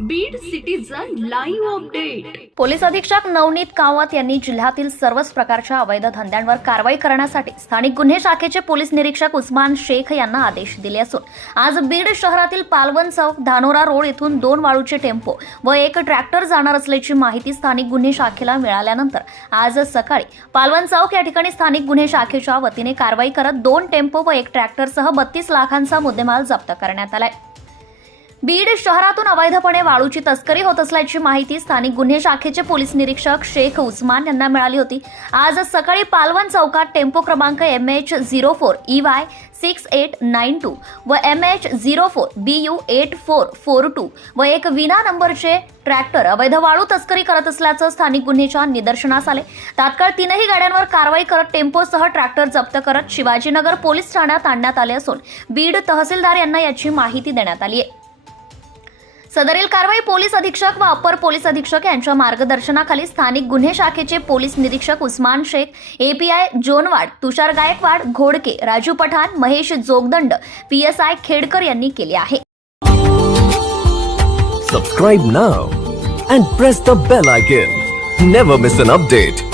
Beed citizen live update police अधीक्षक नवनीत कावत यांनी जिल्ह्यातील सर्वच प्रकारच्या अवैध धंद्यांवर कारवाई करण्यासाठी स्थानिक गुन्हे शाखेचे पोलीस निरीक्षक उस्मान शेख यांना आदेश दिले असून आज बीड शहरातील पालवन चौक धानोरा रोड येथून दोन वाळूचे टेम्पो व एक ट्रॅक्टर जाणार असल्याची माहिती स्थानिक गुन्हे शाखेला मिळाल्यानंतर आज सकाळी पालवन चौक या ठिकाणी स्थानिक गुन्हे शाखेच्या वतीने कारवाई करत दोन टेम्पो व एक ट्रॅक्टरसह बत्तीस लाखांचा मुद्देमाल जप्त करण्यात आलाय. बीड शहरातून अवैधपणे वाळूची तस्करी होत असल्याची माहिती स्थानिक गुन्हे शाखेचे पोलीस निरीक्षक शेख उस्मान यांना मिळाली होती. आज सकाळी पालवन चौकात टेम्पो क्रमांक M H zero four E Y six eight nine two व M H zero four B U eight four four two व एक विना नंबरचे ट्रॅक्टर अवैध वाळू तस्करी करत असल्याचं स्थानिक गुन्हेच्या निदर्शनास आले. तात्काळ तीनही गाड्यांवर कारवाई करत टेम्पोसह ट्रॅक्टर जप्त करत शिवाजीनगर पोलीस ठाण्यात आणण्यात आले असून बीड तहसीलदार यांना याची माहिती देण्यात आली आहे. सदरील कारवाई पोलीस अधीक्षक व अपर पोलीस अधीक्षक यांच्या मार्गदर्शनाखाली स्थानिक गुन्हे शाखेचे पोलीस निरीक्षक उस्मान शेख एपीआय जोनवाड तुषार गायकवाड घोडके राजू पठाण महेश जोगदंड पीएसआय खेडकर यांनी केले आहे. Subscribe now and press the bell icon never miss an update